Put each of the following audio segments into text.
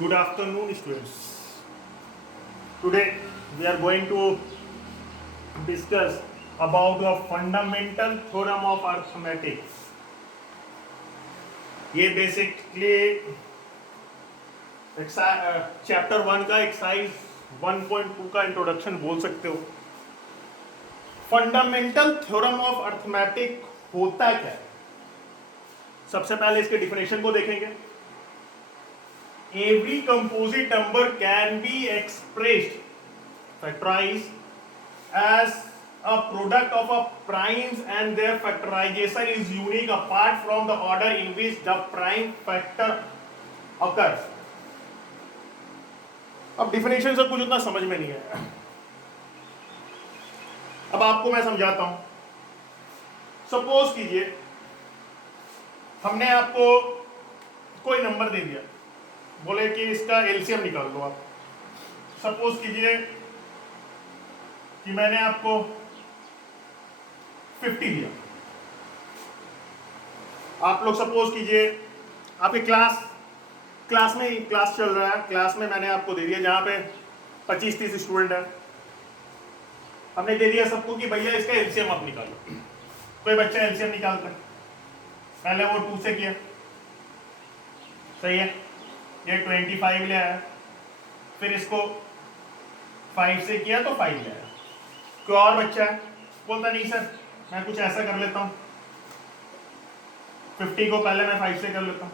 Good afternoon, students. Today we are going to discuss about a fundamental theorem of arithmetic. ये basically chapter 1 का exercise 1.2 का introduction बोल सकते हो. Fundamental theorem of arithmetic होता क्या है? सबसे पहले इसके डिफिनेशन को देखेंगे. Every composite number can be expressed, factorized as a product of a primes and their factorization is unique apart from the order in which the prime factor occurs. अब definition से कुछ उतना समझ में नहीं है. अब आपको मैं समझाता हूं. सपोज कीजिए हमने आपको कोई नंबर दे दिया, बोले कि इसका एलसीएम निकाल लो. आप सपोज कीजिए कि मैंने आपको 50 दिया. आप लोग सपोज कीजिए आपके क्लास में क्लास चल रहा है. क्लास में मैंने आपको दे दिया जहां पे 25-30 स्टूडेंट है. हमने दे दिया सबको कि भैया इसका एलसीएम आप निकालो. कोई बच्चा एलसीएम निकालता है. पहले वो 2 से किया, सही है, ये 25 ले आया. फिर इसको 5 से किया तो 5 ले आया. कोई और बच्चा है, बोलता नहीं सर मैं कुछ ऐसा कर लेता हूं, 50 को पहले मैं 5 से कर लेता हूं.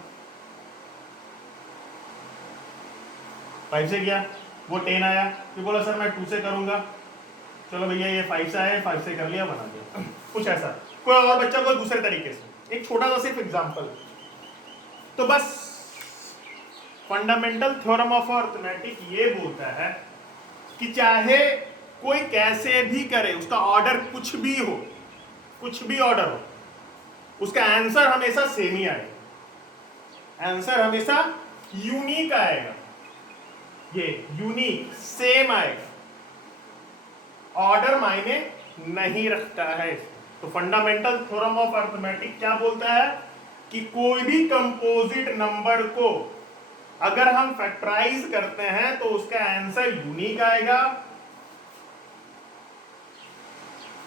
5 से किया, वो 10 आया. फिर बोला सर मैं 2 से करूंगा. चलो भैया ये 5 से आया, 5 से कर लिया, बना दिया. कुछ ऐसा. कोई और बच्चा कोई दूसरे तरीके से. एक छोटा सा सिर्फ एग्जाम्पल. तो बस फंडामेंटल थ्योरम ऑफ अर्थमेटिक ये बोलता है कि चाहे कोई कैसे भी करे, उसका ऑर्डर कुछ भी हो, कुछ भी ऑर्डर हो, उसका आंसर हमेशा सेम ही आएगा. आंसर हमेशा यूनिक आएगा. ये यूनिक सेम आएगा. ऑर्डर मायने नहीं रखता है. तो फंडामेंटल थ्योरम ऑफ अर्थमेटिक क्या बोलता है कि कोई भी कंपोजिट नंबर को अगर हम फैक्टराइज करते हैं तो उसका आंसर यूनिक आएगा,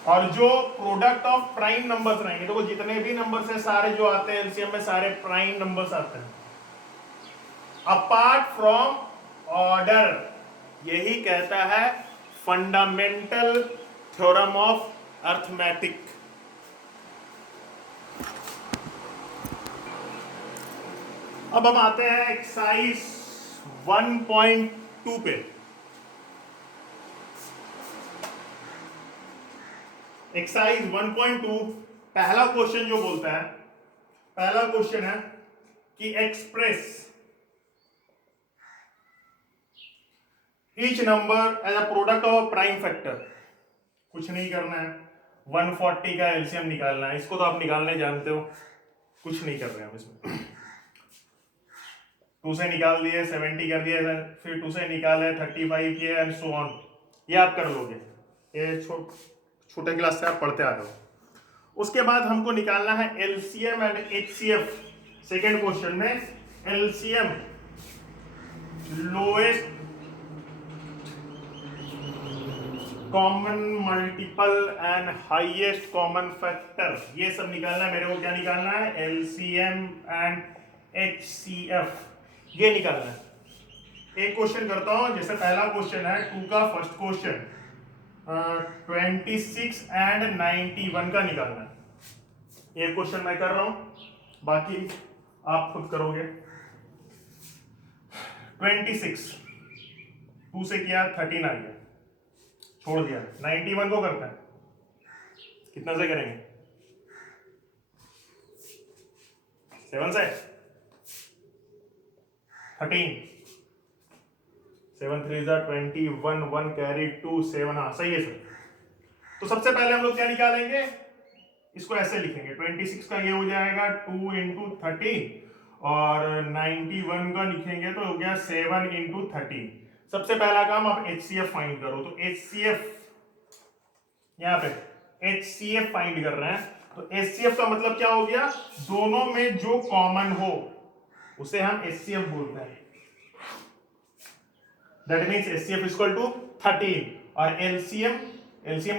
और जो प्रोडक्ट ऑफ प्राइम नंबर्स रहेंगे, तो वो जितने भी नंबर्स हैं सारे जो आते हैं एलसीएम में सारे प्राइम नंबर्स आते हैं अपार्ट फ्रॉम ऑर्डर. यही कहता है फंडामेंटल थ्योरम ऑफ अर्थमेटिक. अब हम आते हैं एक्सरसाइज 1.2 पे. एक्सरसाइज 1.2 पहला क्वेश्चन जो बोलता है, पहला क्वेश्चन है कि express each number as a product of prime factor. कुछ नहीं करना है, 140 का एलसीएम निकालना है. इसको तो आप निकालने जानते हो, कुछ नहीं कर रहे हैं हम इसमें. 2 से निकाल दिए, 70 कर दिया, फिर 2 से निकाले 35 किए एंड सो ऑन. ये आप कर लोगे, ये छोटे क्लास से आप पढ़ते आ रहे हो. उसके बाद हमको निकालना है LCM and HCF. Second question में LCM lowest common multiple and highest common factor, ये सब निकालना है. मेरे को क्या निकालना है? एलसीएम एंड एचसीएफ, ये निकालना है. एक क्वेश्चन करता हूं. जैसे पहला क्वेश्चन है 2 का फर्स्ट क्वेश्चन 26 एंड 91 का निकालना है. ये क्वेश्चन मैं कर रहा हूं, बाकी आप खुद करोगे. 26 2 से किया 13 आ गया, छोड़ दिया. 91 को करता है, कितना से करेंगे? 7 से 13, 7 3 21, 1 कैरी 2 7. हाँ सही है सर. तो सबसे पहले हम लोग क्या निकालेंगे? इसको ऐसे लिखेंगे, 26 का ये हो जाएगा 2 × 13 और 91 का लिखेंगे तो हो गया 7 × 13. सबसे पहला काम आप एचसीएफ फाइंड करो. तो एचसीएफ यहाँ पे एचसीएफ फाइंड कर रहे हैं. तो एचसीएफ का मतलब क्या हो गया? दोनों में जो कॉमन हो उसे हम एचसीएफ बोलते हैं. That means HCF equal to 13। और एलसीएम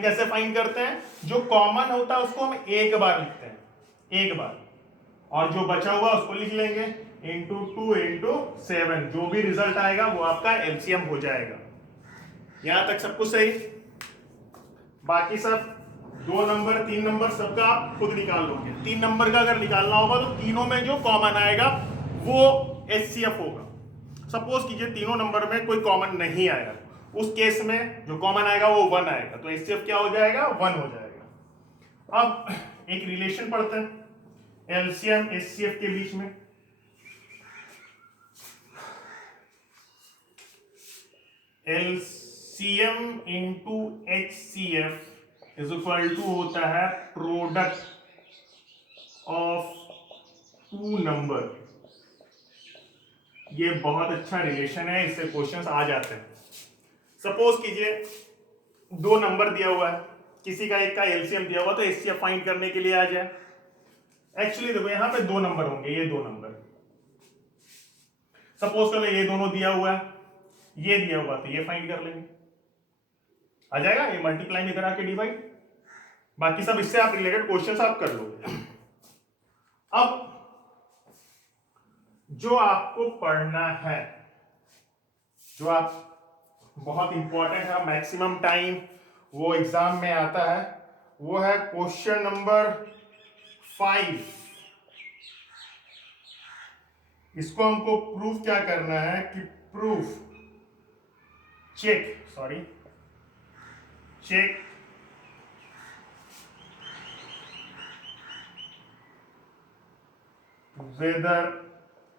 कैसे फाइंड करते हैं? जो कॉमन होता है उसको हम एक बार लिखते हैं, एक बार, और जो बचा हुआ उसको लिख लेंगे इंटू 2 इंटू 7। जो भी रिजल्ट आएगा वो आपका एलसीएम हो जाएगा। यहां तक सब कुछ सही। बाकी सब 2 नंबर 3 नंबर सबका आप खुद निकाल लोगे। 3 नंबर का अगर निकालना होगा तो तीनों में जो कॉमन आएगा वो HCF होगा। सपोज कीजिए तीनों नंबर में कोई कॉमन नहीं आया, उस केस में जो कॉमन आएगा वो 1 आएगा, तो HCF क्या हो जाएगा? 1 हो जाएगा। अब एक रिलेशन पढ़ते हैं एलसीएम HCF के बीच में। LCM into HCF is equal to होता है प्रोडक्ट ऑफ 2 नंबर। ये बहुत अच्छा रिलेशन है, इससे क्वेश्चंस आ जाते हैं। सपोज कीजिए 2 नंबर दिया हुआ है, किसी का एक का एलसीएम दिया हुआ, तो HCF फाइंड करने के लिए आ जाए। एक्चुअली देखो यहां पे 2 नंबर होंगे, ये 2 नंबर, सपोज करो ये दोनों दिया हुआ है, ये दिया हुआ, तो ये फाइंड कर लेंगे, आ जाएगा। ये मल्टीप्लाई में करा के डिवाइड, बाकी सब इससे आप रिलेटेड क्वेश्चंस आप कर लोगे। अब जो आपको पढ़ना है, जो आप बहुत इंपॉर्टेंट है, मैक्सिमम टाइम वो एग्जाम में आता है, वो है क्वेश्चन नंबर 5। इसको हमको प्रूफ क्या करना है कि check whether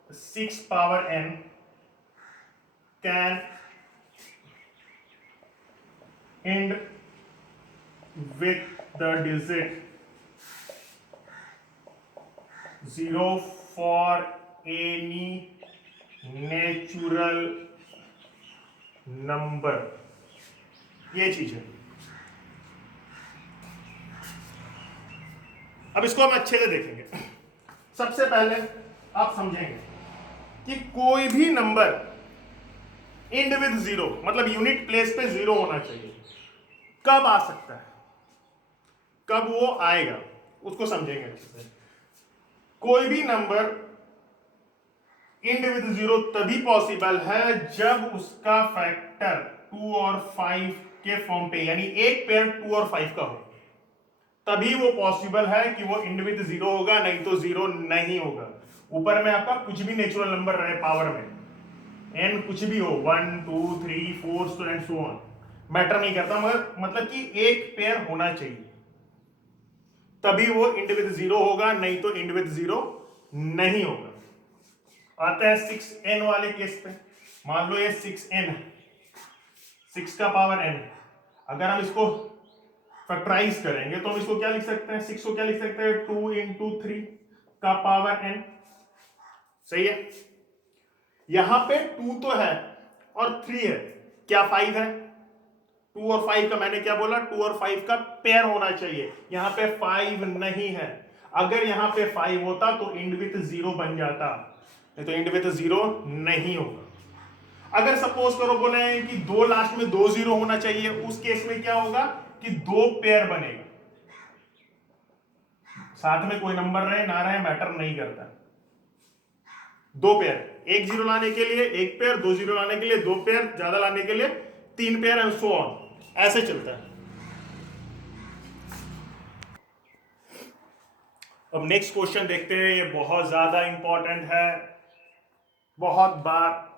6 power n can end with the digit 0 for any natural number। ये चीज है। अब इसको हम अच्छे से देखेंगे। सबसे पहले आप समझेंगे कि कोई भी नंबर एंड विद 0, मतलब यूनिट प्लेस पे 0 होना चाहिए। कब आ सकता है, कब वो आएगा, उसको समझेंगे अच्छे से। कोई भी नंबर एंड विद 0 तभी पॉसिबल है जब उसका फैक्टर 2 और 5 के फॉर्म पे, यानी एक पेयर 2 और 5 का हो, तभी वो पॉसिबल है कि वो एंड विद 0 होगा, नहीं तो 0 नहीं होगा। ऊपर में आपका कुछ भी नेचुरल नंबर रहे पावर में, n कुछ भी हो, 1 2 3 4 एंड सो ऑन, मैटर नहीं करता, मगर मतलब कि एक पेयर होना चाहिए, तभी वो एंड विद 0 होगा, नहीं तो एंड विद 0 नहीं होगा। आते हैं 6n वाले केस पे। मान लो ये 6n, 6 का पावर n, अगर हम इसको फैक्टराइज करेंगे तो हम इसको क्या लिख सकते हैं? 6 को क्या लिख सकते हैं? 2 इंटू 3 का पावर n। सही है। यहां पे 2 तो है और 3 है, क्या 5 है? 2 और 5 का मैंने क्या बोला? 2 और 5 का पेयर होना चाहिए। यहां पे 5 नहीं है। अगर यहां पे 5 होता तो एंड विथ 0 बन जाता, नहीं तो एंड विथ 0 नहीं होगा। अगर सपोज करो बोले कि 2 लास्ट में 2 0 होना चाहिए, उस केस में क्या होगा कि 2 पेयर बनेगा। साथ में कोई नंबर रहे ना रहे मैटर नहीं करता, 2 पेयर, 1 0 लाने के लिए 1 पेयर, 2 0 लाने के लिए 2 पेयर, ज्यादा लाने के लिए 3 पेयर एंड सो ऑन, ऐसे चलता है। अब नेक्स्ट क्वेश्चन देखते हैं। ये बहुत ज्यादा इंपॉर्टेंट है, बहुत बार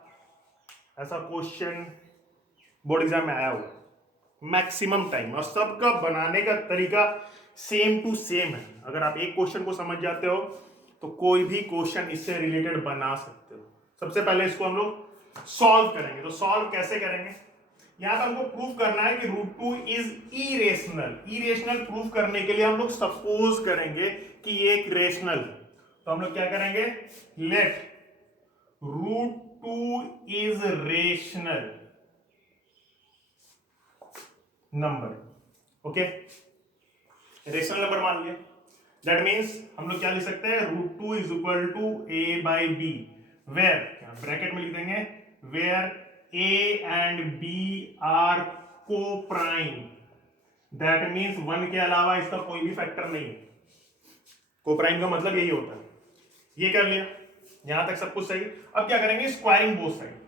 ऐसा क्वेश्चन बोर्ड एग्जाम में आया हुआ, मैक्सिमम टाइम, और सबका बनाने का तरीका सेम टू सेम है। अगर आप एक क्वेश्चन को समझ जाते हो तो कोई भी क्वेश्चन इससे रिलेटेड बना सकते हो। सबसे पहले इसको हम लोग सॉल्व करेंगे। तो सॉल्व कैसे करेंगे? यहां पर हमको प्रूव करना है कि √2 इज इरेशनल। इरेशनल प्रूव करने के लिए हम लोग सपोज करेंगे कि ये एक रेशनल, तो हम लोग क्या करेंगे? Let √2 is rational number. Okay, rational number मान लिया। दैट मीन्स हम लोग क्या लिख सकते हैं? √2 is equal to a by B, where, bracket में लिख देंगे, where A and B are coprime, that means 1 के अलावा इसका कोई भी फैक्टर नहीं है। को प्राइम का मतलब यही होता है। ये कर लिया, यहां तक सब कुछ सही। अब क्या करेंगे, स्क्वायरिंग बोथ साइड।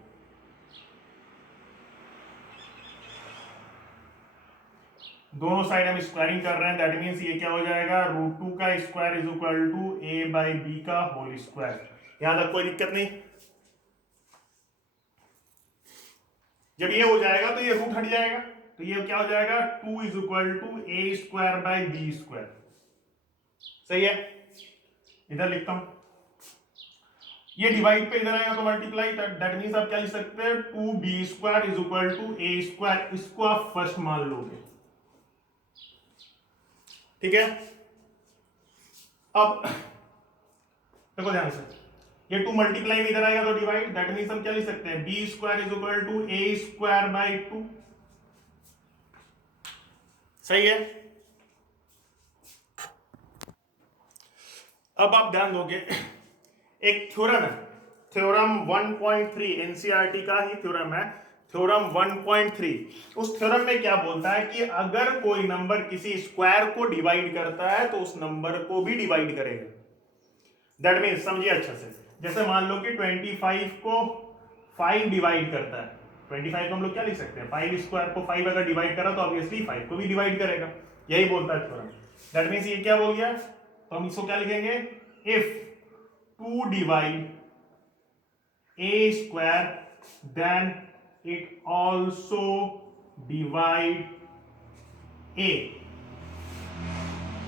दोनों साइड हम स्क्वायरिंग कर रहे हैं, दैट मीन्स ये क्या हो जाएगा, √2 का square is equal to a by B का होल स्क्वायर। यहां तक कोई दिक्कत नहीं। जब ये हो जाएगा तो ये रूट हट जाएगा, तो ये क्या हो जाएगा, 2 is equal to a square by B square. सही है, इधर लिखता हूं, ये डिवाइड पे इधर आएगा तो मल्टीप्लाई, दैट मीन्स आप क्या लिख सकते हैं, 2b square is equal to a square. इसको आप फर्स्ट मान लोगे, ठीक है। अब देखो ध्यान से, ये 2 मल्टीप्लाई में इधर आएगा तो डिवाइड, दैट मीन्स हम क्या लिख सकते हैं, b square is equal to a square by 2। सही है। अब आप ध्यान दोगे, एक थ्योरम है, थ्योरम 1.3 एनसीईआरटी का ही थ्योरम है, थ्योरम 1.3। उस थ्योरम में क्या बोलता है कि अगर कोई नंबर किसी स्क्वायर को डिवाइड करता है तो उस नंबर को भी डिवाइड करेगा। दैट मीन्स समझिए अच्छा से, जैसे मान लो कि 25 को 5 डिवाइड करता है, 25 को हम लोग क्या लिख सकते हैं, 5 स्क्वायर को 5 अगर डिवाइड करा तो ऑब्वियसली 5 को भी डिवाइड करेगा, यही बोलता है थ्योरम। दैट मीन्स ये क्या बोल गया, तो हम इसको क्या लिखेंगे, if 2 divide a square then it also divide a।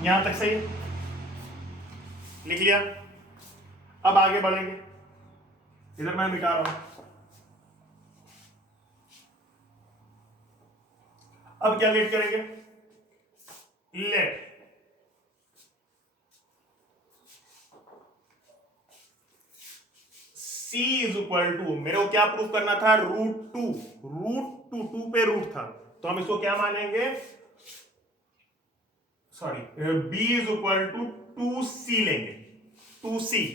यहां तक सही है, लिख लिया। अब आगे बढ़ेंगे, इधर मैं मिटा रहा हूं। अब क्या लेट करेंगे, let c is equal to, मेरे को क्या प्रूफ करना था, √2 2 पे रूट था, तो हम इसको क्या मानेंगे, sorry, b is equal to 2c लेंगे, 2c।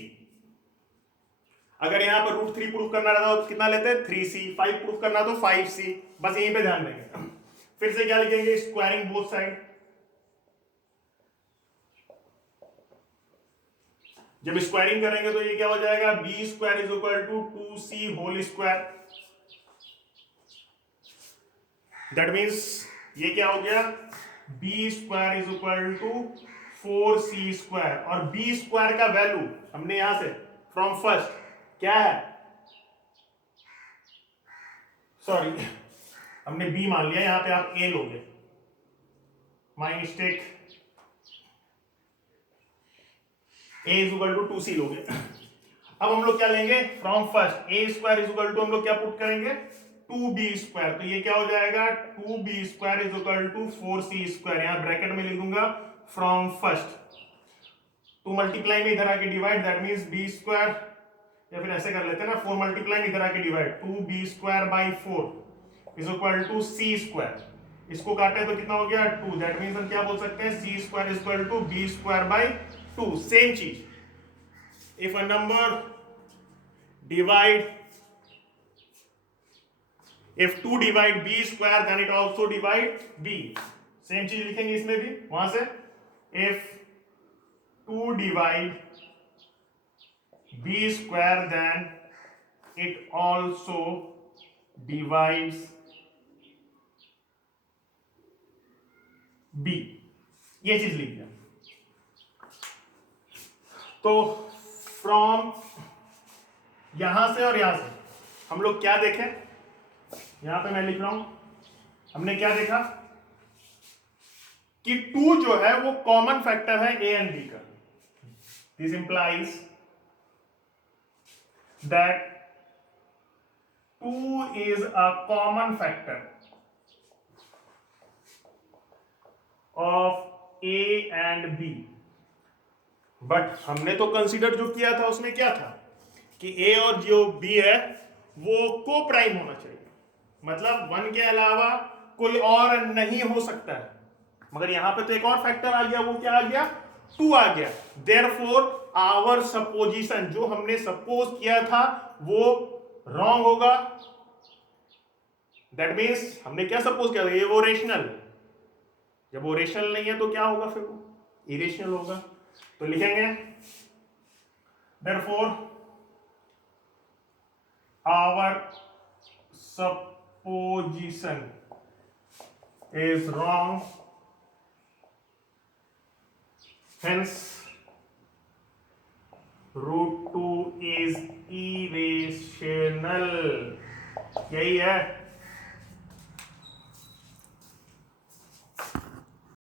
अगर यहां पर √3 प्रूफ करना रहता तो कितना लेते हैं, 3c। 5 प्रूफ करना तो 5c। बस यहीं पे ध्यान देंगे। फिर से क्या लिखेंगे, स्क्वायरिंग बोथ साइड। जब स्क्वायरिंग करेंगे तो ये क्या हो जाएगा, b square is equal to 2c whole square. That means ये क्या हो गया, b square is equal to 4c square. और b स्क्वायर का वैल्यू हमने यहां से फ्रॉम फर्स्ट क्या है, सॉरी हमने b मान लिया, यहां पे आप a लोगे, my mistake, a is equal to 2c लोगे। अब हम लोग क्या लेंगे, from first a square is equal to हम लोग क्या पुट करेंगे, 2b स्क्वायर। तो ये क्या हो जाएगा, 2b square is equal to 4c square. यहां ब्रैकेट में लिख दूंगा फ्रॉम फर्स्ट, 2 मल्टीप्लाई में इधर आके divide, that means b square, या फिर ऐसे कर लेते हैं ना, 4 मल्टीप्लाई में इधर आके divide, 2b square by 4 is equal to c square. इसको काटे तो कितना हो गया, 2। दैट मींस हम क्या बोल सकते हैं, c square is equal to b square by 2। Same चीज, if a number divide, if 2 divide b square then it also divide b। Same चीज लिखेंगे इसमें भी, वहां से if 2 divide b square then it also divides b। ये चीज लिख दिया। तो फ्रॉम यहां से और यहां से हम लोग क्या देखें, यहां पे मैं लिख रहा हूं, हमने क्या देखा कि 2 जो है वो कॉमन फैक्टर है a एंड b का। This implies that 2 is a common factor of a and b। But हमने तो कंसीडर जो किया था उसमें क्या था कि a और जो b है वो को प्राइम होना चाहिए, मतलब 1 के अलावा कोई और नहीं हो सकता है। मगर यहां पे तो एक और फैक्टर आ गया, वो क्या आ गया, 2 आ गया। देयरफॉर आवर सपोजिशन, जो हमने सपोज किया था वो रॉन्ग होगा, दैट मीन्स हमने क्या सपोज किया ये वो रेशनल, जब वो रेशनल नहीं है तो क्या होगा, फिर वो इरेशनल होगा। तो लिखेंगे therefore our supposition is wrong, hence root 2 is irrational. यही है।